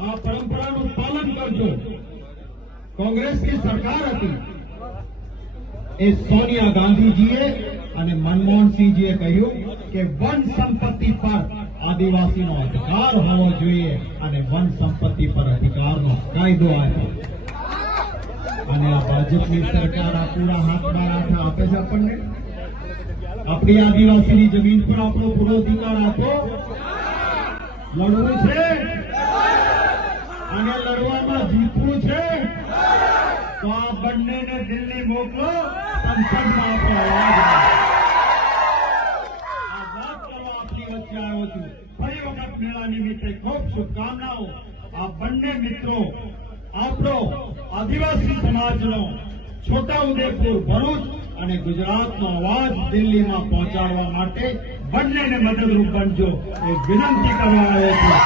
આ પરંપરાનું પાલન કરજો। કોંગ્રેસની સરકાર હતી એ સોનિયા ગાંધીજીએ અને મનમોહનસિંહજીએ કહ્યું કે વન સંપત્તિ પર આદિવાસીનો અધિકાર હોવો જોઈએ અને વન સંપત્તિ પર અધિકારનો કાયદો આપ્યો। અને આ ભાજપની સરકાર આ પૂરા હાથ બાર આપે છે આપણને। આપણી આદિવાસીની જમીન પર આપણો પૂરો અધિકાર આપો। લડવું છે અને લડવામાં જીતવું છે તો આ બંનેને દિલ્હી મોકલો, સંસદમાં આપણો અવાજ આ વાત કરવા આપણી વચ્ચે આવ્યો છું। ફરી વખત મેળા નિમિત્તે ખૂબ શુભકામનાઓ। આ બંને મિત્રો આપણો આદિવાસી સમાજનો છોટાઉદેપુર, ભરૂચ અને ગુજરાતનો અવાજ દિલ્હીમાં પહોંચાડવા માટે બંનેને મદદરૂપ બનજો એ વિનંતી કરવા આવ્યો છું।